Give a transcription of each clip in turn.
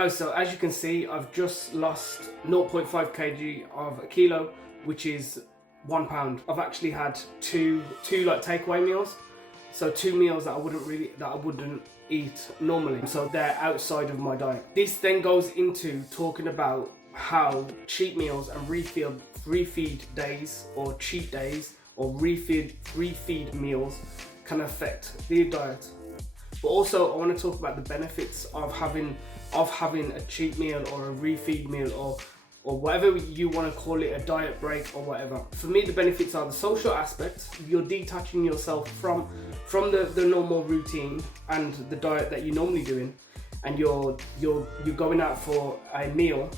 Okay, so as you can see, I've just lost 0.5 kg of a kilo, which is £1. I've actually had two like takeaway meals, so 2 meals that I wouldn't eat normally. So they're outside of my diet. This then goes into talking about how cheat meals and refeed days or cheat days or refeed meals can affect the diet. But also I want to talk about the benefits of having a cheat meal or a refeed meal or whatever you want to call it, a diet break or whatever. For me, the benefits are the social aspect. You're detaching yourself from the normal routine and the diet that you're normally doing, and you're going out for a meal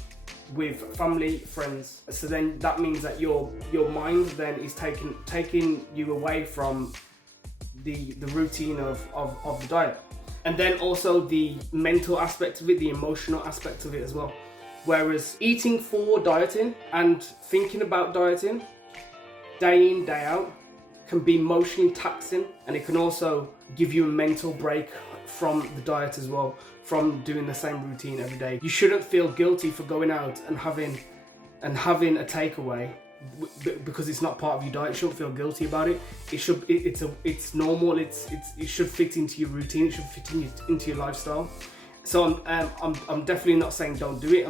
with family, friends. So then that means that your mind then is taking you away from the routine of the diet. And then also the mental aspect of it, the emotional aspect of it as well. Whereas eating for dieting and thinking about dieting day in, day out can be emotionally taxing, and it can also give you a mental break from the diet as well, from doing the same routine every day. You shouldn't feel guilty for going out and having a takeaway because it's not part of your diet. You shouldn't feel guilty about it. It's normal. It should fit into your routine. It should fit into your lifestyle. So I'm definitely not saying don't do it.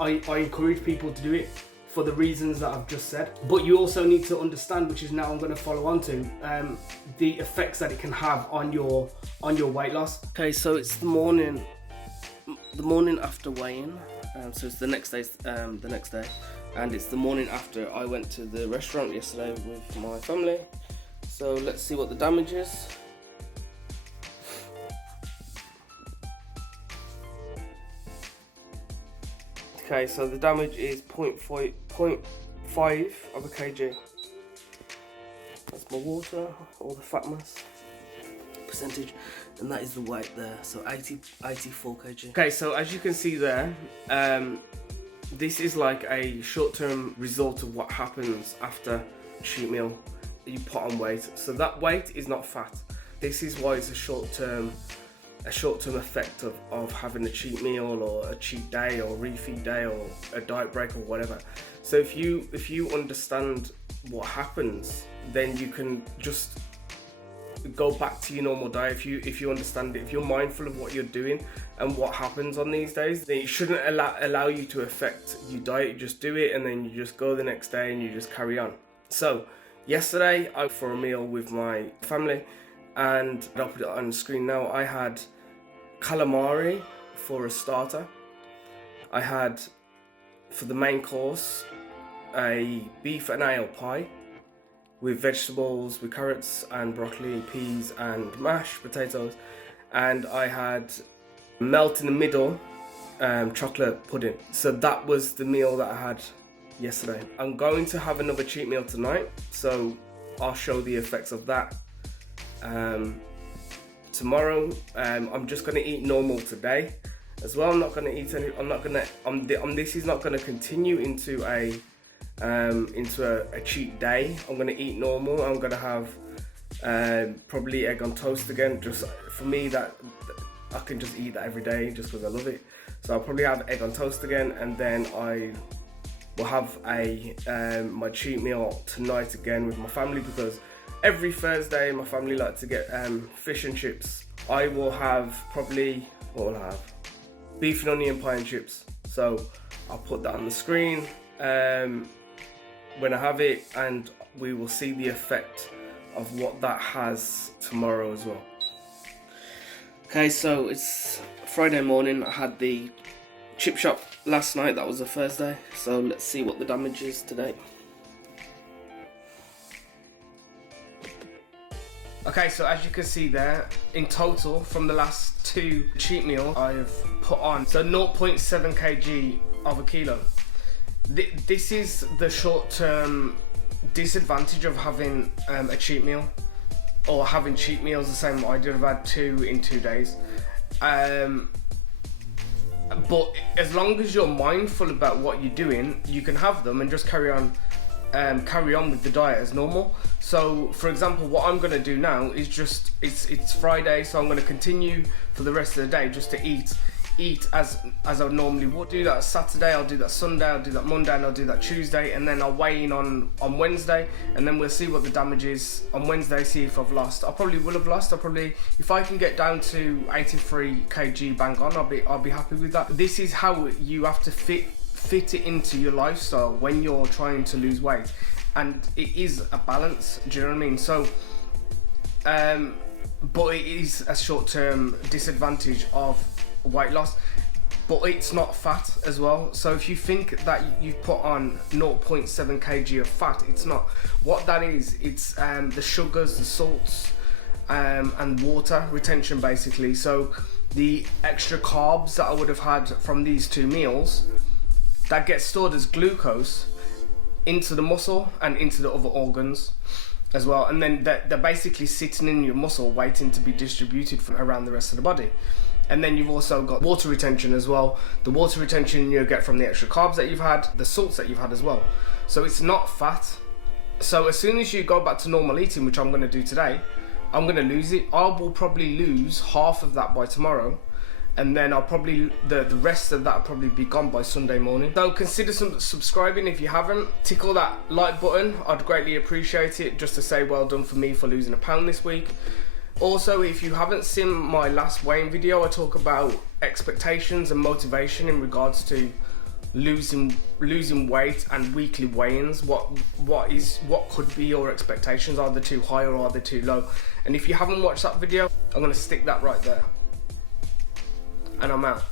I encourage people to do it for the reasons that I've just said. But you also need to understand, which is now I'm going to follow on to, the effects that it can have on your weight loss. Okay, so it's the morning after weigh-in. So it's the next day, and it's the morning after I went to the restaurant yesterday with my family. So let's see what the damage is. Okay, so the damage is 0.5 of a kg. That's my water, all the fat mass percentage, and that is the weight there. So 84 kg. Okay, so as you can see there, this is like a short-term result of what happens after a cheat meal. You put on weight, so that weight is not fat. This is why it's a short-term effect of having a cheat meal or a cheat day or refeed day or a diet break or whatever. So if you understand what happens, then you can just go back to your normal diet. If you understand it, if you're mindful of what you're doing and what happens on these days, then it shouldn't allow you to affect your diet. You just do it and then you just go the next day and you just carry on. So yesterday I went for a meal with my family, and I'll put it on the screen now. I had calamari for a starter. I had, for the main course, a beef and ale pie with vegetables, with carrots and broccoli, peas and mashed potatoes. And I had melt in the middle chocolate pudding. So that was the meal that I had yesterday. I'm going to have another cheat meal tonight, so I'll show the effects of that tomorrow. I'm just going to eat normal today as well. I'm not going to eat any. This is not going to continue into a cheat day. I'm going to eat normal. I'm going to have probably egg on toast again. Just for me, that I can just eat that every day just because I love it. So I'll probably have egg on toast again, and then I will have my cheat meal tonight again with my family, because every Thursday my family like to get fish and chips. I will have beef and onion pie and chips. So I'll put that on the screen when I have it, and we will see the effect of what that has tomorrow as well. Okay, so it's Friday morning. I had the chip shop last night. That was a Thursday. So let's see what the damage is today. Okay, so as you can see there, in total from the last 2 cheat meals, I've put on 0.7 kg of a kilo. This is the short-term disadvantage of having a cheat meal, or having cheat meals the same way I did. I've had 2 in 2 days. But as long as you're mindful about what you're doing, you can have them and just carry on with the diet as normal. So for example, what I'm going to do now is just, it's Friday, so I'm going to continue for the rest of the day just to eat eat as I normally would. Do that Saturday, I'll do that Sunday, I'll do that Monday, and I'll do that Tuesday, and then I'll weigh in on Wednesday, and then we'll see what the damage is on Wednesday, see if I've lost. I probably will have lost. If I can get down to 83 kg bang on, I'll be happy with that. This is how you have to fit it into your lifestyle when you're trying to lose weight, and it is a balance. Do you know what I mean? So but it is a short-term disadvantage of weight loss, but it's not fat as well. So if you think that you've put on 0.7 kg of fat, it's not. What that is, it's the sugars, the salts, and water retention basically. So the extra carbs that I would have had from these 2 meals, that gets stored as glucose into the muscle and into the other organs as well, and then they're basically sitting in your muscle waiting to be distributed from around the rest of the body. And then you've also got water retention as well. The water retention you get from the extra carbs that you've had, the salts that you've had as well. So it's not fat. So as soon as you go back to normal eating, which I'm going to do today, I'm going to lose it. I will probably lose half of that by tomorrow, and then I'll probably, the rest of that will probably be gone by Sunday morning. So consider subscribing if you haven't. Tickle that like button, I'd greatly appreciate it, just to say well done for me for losing a pound this week. Also, if you haven't seen my last weighing video, I talk about expectations and motivation in regards to losing weight and weekly weigh-ins. What could be your expectations? Are they too high or are they too low? And if you haven't watched that video, I'm going to stick that right there. And I'm out.